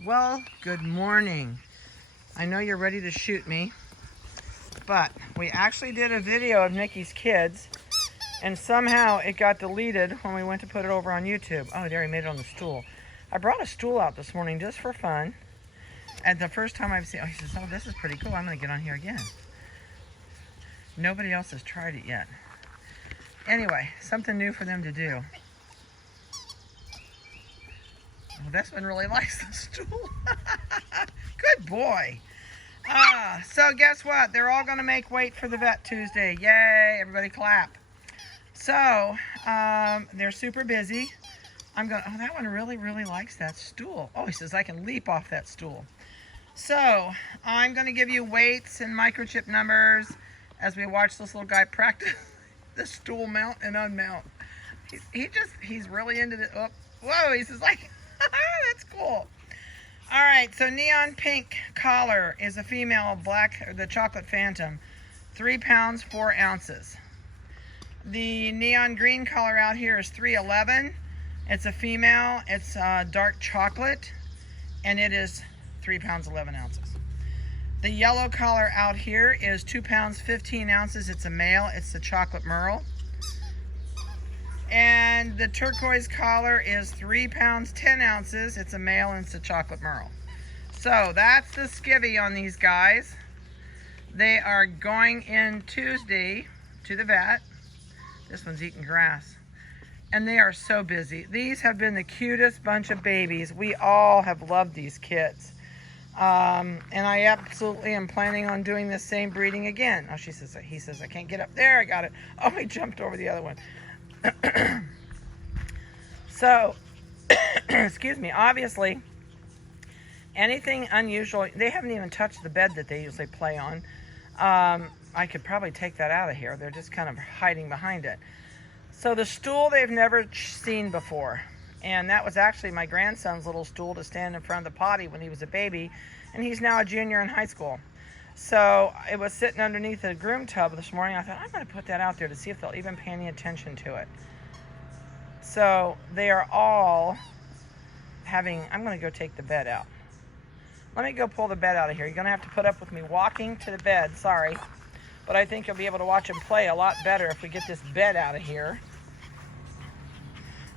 Well, good morning. I know you're ready to shoot me, but we actually did a video of Nikki's kids, and somehow it got deleted when we went to put it over on YouTube. Oh, there, he made it on the stool. I brought a stool out this morning just for fun. And the first time I've seen, oh, he says, oh, this is pretty cool. I'm going to get on here again. Nobody else has tried it yet. Anyway, something new for them to do. Well, this one really likes the stool. Good boy. So guess what? They're all going to make weight for the vet Tuesday. Yay, everybody clap. So, they're super busy. I'm going, oh, that one really, really likes that stool. Oh, he says I can leap off that stool. So, I'm going to give you weights and microchip numbers as we watch this little guy practice the stool mount and unmount. He's really into the, oh, whoa, he says like, that's cool. All right, so neon pink collar is a female, black, the chocolate phantom, 3 pounds, 4 ounces. The neon green collar out here is 311. It's a female, it's dark chocolate, and it is 3 pounds, 11 ounces. The yellow collar out here is 2 pounds, 15 ounces. It's a male, it's the chocolate merle. And the turquoise collar is 3 pounds, 10 ounces. It's a male and it's a chocolate merle. So that's the skivvy on these guys. They are going in Tuesday to the vet. This one's eating grass. And they are so busy. These have been the cutest bunch of babies. We all have loved these kids. And I absolutely am planning on doing the same breeding again. Oh, he says, I can't get up there. I got it. Oh, he jumped over the other one. So, excuse me, obviously, anything unusual, they haven't even touched the bed that they usually play on. I could probably take that out of here. They're just kind of hiding behind it. So the stool they've never seen before. And that was actually my grandson's little stool to stand in front of the potty when he was a baby. And he's now a junior in high school. So it was sitting underneath a groom tub this morning. I thought, I'm going to put that out there to see if they'll even pay any attention to it. So they are all having, I'm going to go take the bed out. Let me go pull the bed out of here. You're going to have to put up with me walking to the bed. Sorry. But I think you'll be able to watch them play a lot better if we get this bed out of here.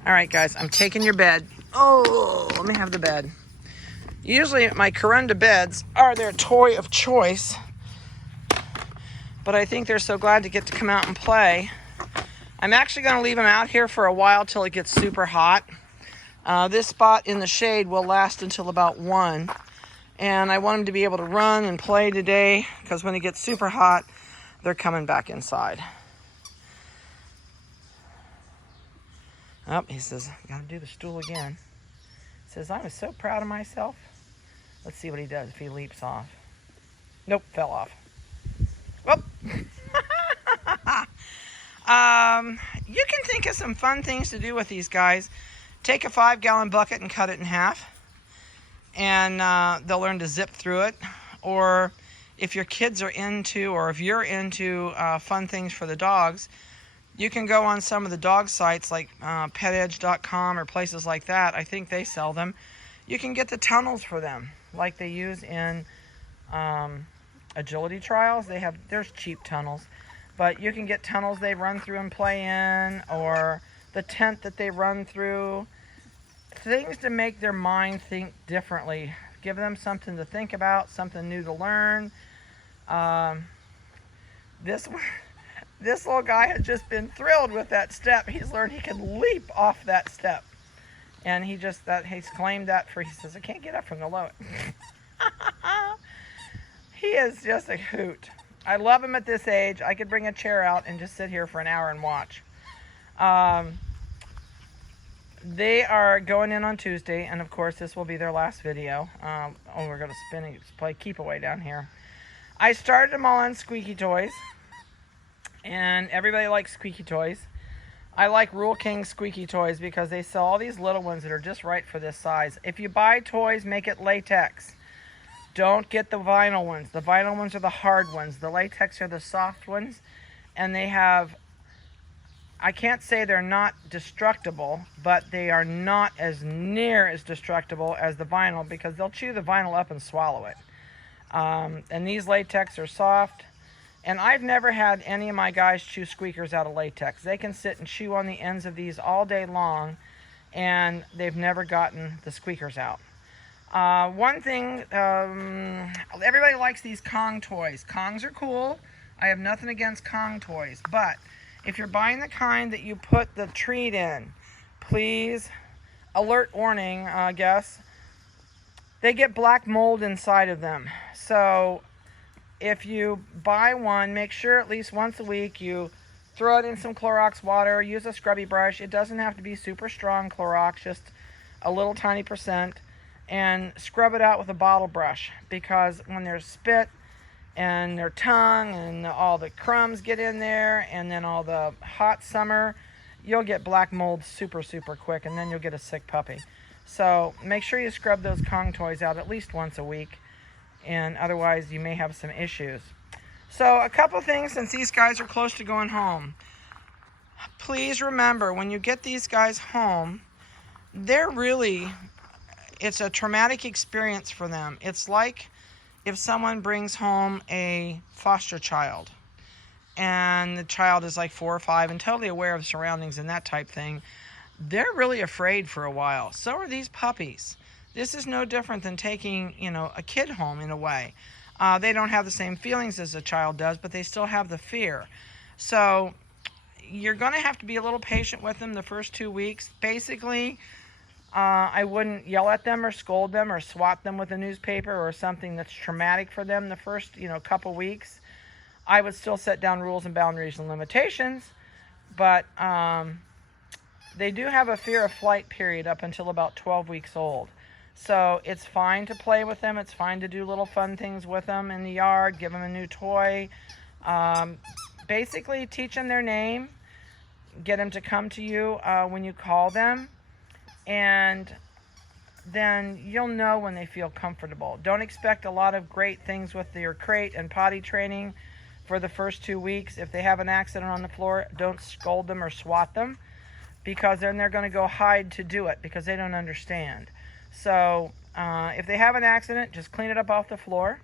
All right, guys, I'm taking your bed. Oh, let me have the bed. Usually my Corunda beds are their toy of choice, but I think they're so glad to get to come out and play. I'm actually going to leave them out here for a while till it gets super hot. This spot in the shade will last until about 1, and I want them to be able to run and play today because when it gets super hot, they're coming back inside. Oh, he says, got to do the stool again. He says, I was so proud of myself. Let's see what he does if he leaps off. Nope, fell off. Whoop. You can think of some fun things to do with these guys. Take a 5-gallon bucket and cut it in half. And they'll learn to zip through it. Or if your kids are into, or if you're into fun things for the dogs, you can go on some of the dog sites like petedge.com or places like that. I think they sell them. You can get the tunnels for them like they use in agility trials. There's cheap tunnels, but you can get tunnels they run through and play in, or the tent that they run through. Things to make their mind think differently. Give them something to think about, something new to learn. This little guy has just been thrilled with that step. He's learned he can leap off that step. And he's claimed that he says, I can't get up from the low. He is just a hoot. I love him at this age. I could bring a chair out and just sit here for an hour and watch. They are going in on Tuesday, and of course this will be their last video. We're going to spin and play keep away down here. I started them all on squeaky toys. And everybody likes squeaky toys. I like Rule King squeaky toys because they sell all these little ones that are just right for this size. If you buy toys, make it latex. Don't get the vinyl ones. The vinyl ones are the hard ones. The latex are the soft ones. And they have I can't say they're not destructible, but they are not as near as destructible as the vinyl because they'll chew the vinyl up and swallow it. And these latex are soft. And I've never had any of my guys chew squeakers out of latex. They can sit and chew on the ends of these all day long, and they've never gotten the squeakers out. One thing, everybody likes these Kong toys. Kongs are cool. I have nothing against Kong toys. But if you're buying the kind that you put the treat in, please, alert warning, I guess, they get black mold inside of them. So if you buy one, make sure at least once a week you throw it in some Clorox water, use a scrubby brush. It doesn't have to be super strong Clorox, just a little tiny percent, and scrub it out with a bottle brush, because when there's spit and their tongue and all the crumbs get in there and then all the hot summer, you'll get black mold super quick, and then you'll get a sick puppy. So make sure you scrub those Kong toys out at least once a week, and otherwise you may have some issues. So a couple things, since these guys are close to going home. Please remember, when you get these guys home, it's a traumatic experience for them. It's like if someone brings home a foster child and the child is like 4 or 5 and totally aware of surroundings and that type thing. They're really afraid for a while. So are these puppies. This is no different than taking, a kid home in a way. They don't have the same feelings as a child does, but they still have the fear. So you're going to have to be a little patient with them the first 2 weeks. Basically, I wouldn't yell at them or scold them or swat them with a newspaper or something that's traumatic for them the first, couple weeks. I would still set down rules and boundaries and limitations, but they do have a fear of flight period up until about 12 weeks old. So it's fine to play with them. It's fine to do little fun things with them in the yard, give them a new toy. Basically, teach them their name, get them to come to you when you call them, and then you'll know when they feel comfortable. Don't expect a lot of great things with your crate and potty training for the first 2 weeks. If they have an accident on the floor, don't scold them or swat them, because then they're going to go hide to do it because they don't understand. So if they have an accident, just clean it up off the floor.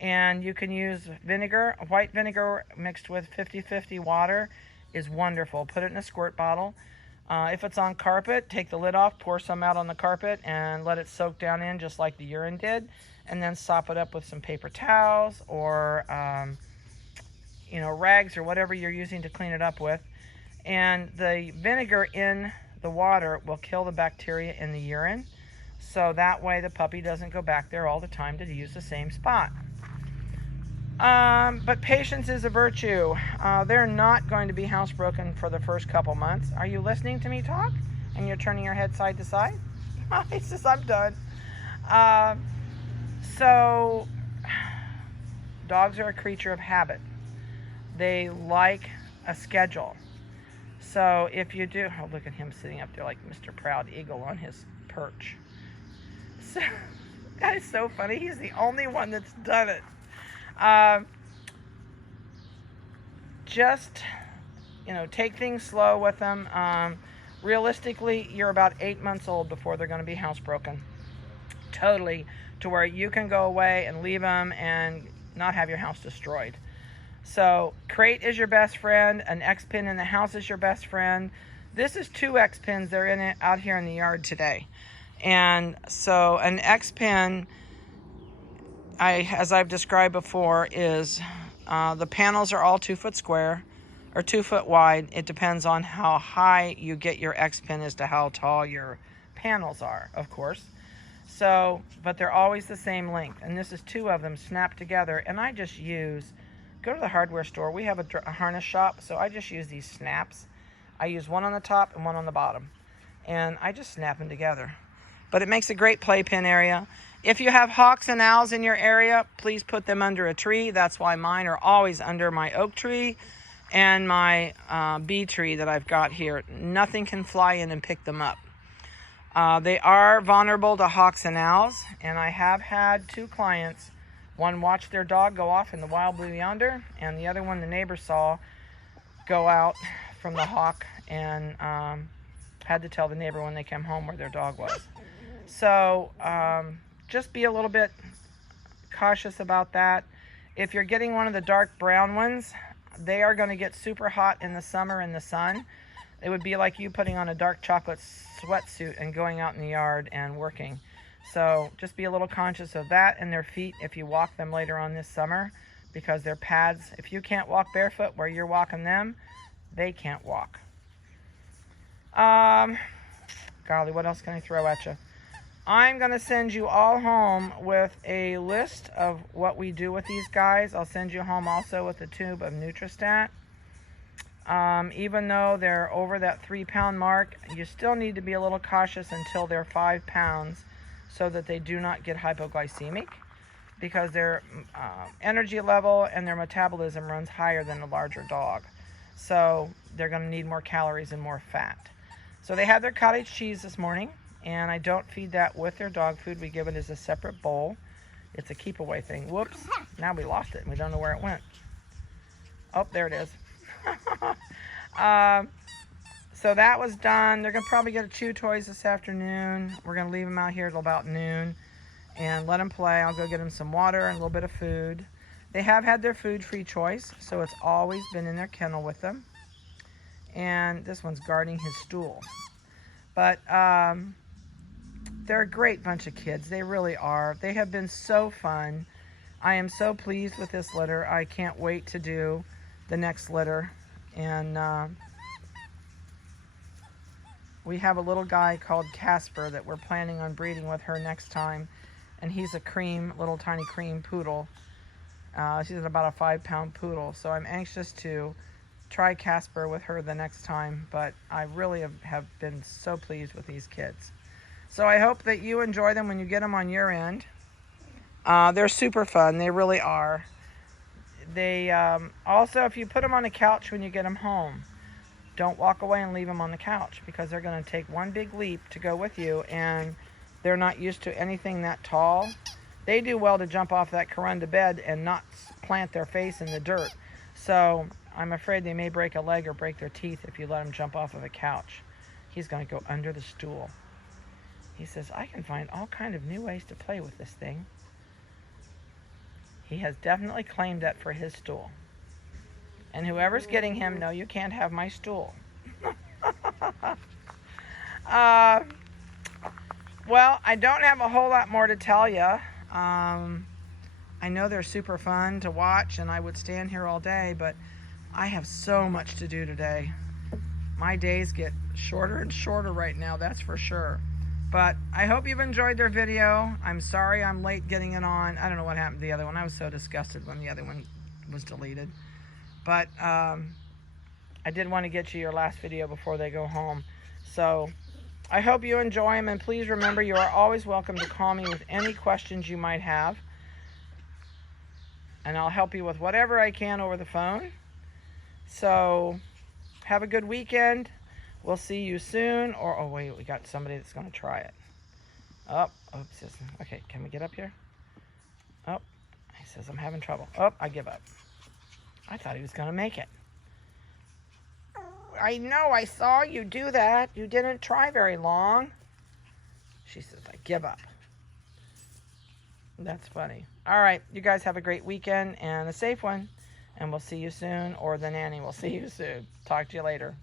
And you can use vinegar. White vinegar mixed with 50-50 water is wonderful. Put it in a squirt bottle. If it's on carpet, take the lid off, pour some out on the carpet, and let it soak down in just like the urine did. And then sop it up with some paper towels or rags or whatever you're using to clean it up with. And the vinegar in the water will kill the bacteria in the urine. So that way the puppy doesn't go back there all the time to use the same spot. But patience is a virtue. They're not going to be housebroken for the first couple months. Are you listening to me talk? And you're turning your head side to side? He says, I'm done. So dogs are a creature of habit. They like a schedule. So if you do, look at him sitting up there like Mr. Proud Eagle on his perch. So, that is so funny. He's the only one that's done it. Just, take things slow with them. Realistically, you're about 8 months old before they're going to be housebroken. Totally, to where you can go away and leave them and not have your house destroyed. So, crate is your best friend. An X-pin in the house is your best friend. This is 2 X-pins. They're in it out here in the yard today. And so an X-pin, as I've described before, is the panels are all 2 foot square or 2 foot wide. It depends on how high you get your X-pin as to how tall your panels are, of course. So, but they're always the same length. And this is 2 of them snapped together. And I just go to the hardware store. We have a harness shop, so I just use these snaps. I use one on the top and one on the bottom. And I just snap them together. But it makes a great playpen area. If you have hawks and owls in your area, please put them under a tree. That's why mine are always under my oak tree and my bee tree that I've got here. Nothing can fly in and pick them up. They are vulnerable to hawks and owls, and I have had 2 clients. One watched their dog go off in the wild blue yonder, and the other one the neighbor saw go out from the hawk and had to tell the neighbor when they came home where their dog was. So just be a little bit cautious about that. If you're getting one of the dark brown ones, they are going to get super hot in the summer in the sun. It would be like you putting on a dark chocolate sweatsuit and going out in the yard and working. So just be a little conscious of that and their feet if you walk them later on this summer, because their pads, if you can't walk barefoot where you're walking them, they can't walk. Golly, what else can I throw at you? I'm going to send you all home with a list of what we do with these guys. I'll send you home also with a tube of Nutristat. Even though they're over that 3-pound mark, you still need to be a little cautious until they're 5 pounds so that they do not get hypoglycemic, because their energy level and their metabolism runs higher than a larger dog. So they're going to need more calories and more fat. So they had their cottage cheese this morning, and I don't feed that with their dog food. We give it as a separate bowl. It's a keep away thing. Whoops, now we lost it and we don't know where it went. Oh, there it is. So that was done. They're going to probably get a chew toys this afternoon. We're going to leave them out here till about noon and let them play. I'll go get them some water and a little bit of food. They have had their food free choice, so it's always been in their kennel with them. And this one's guarding his stool. But they're a great bunch of kids. They really are. They have been so fun. I am so pleased with this litter. I can't wait to do the next litter. And we have a little guy called Casper that we're planning on breeding with her next time. And he's a cream, little tiny cream poodle. She's about a 5-pound poodle. So I'm anxious to try Casper with her the next time. But I really have been so pleased with these kids. So I hope that you enjoy them when you get them on your end. They're super fun. They really are. They also, if you put them on the couch when you get them home, don't walk away and leave them on the couch, because they're going to take one big leap to go with you, and they're not used to anything that tall. They do well to jump off that corunda bed and not plant their face in the dirt. So I'm afraid they may break a leg or break their teeth if you let them jump off of a couch. He's going to go under the stool. He says, I can find all kind of new ways to play with this thing. He has definitely claimed that for his stool. And whoever's getting him, no, you can't have my stool. Well, I don't have a whole lot more to tell you. I know they're super fun to watch, and I would stand here all day, but I have so much to do today. My days get shorter and shorter right now, that's for sure. But I hope you've enjoyed their video. I'm sorry I'm late getting it on. I don't know what happened to the other one. I was so disgusted when the other one was deleted. But I did want to get you your last video before they go home. So I hope you enjoy them. And please remember, you are always welcome to call me with any questions you might have. And I'll help you with whatever I can over the phone. So have a good weekend. We'll see you soon. Or, oh wait, we got somebody that's going to try it. Oh, oops. Okay, can we get up here? Oh, he says I'm having trouble. Oh, I give up. I thought he was going to make it. I know, I saw you do that. You didn't try very long. She says, I give up. That's funny. All right, you guys have a great weekend and a safe one. And we'll see you soon, or the nanny will see you soon. Talk to you later.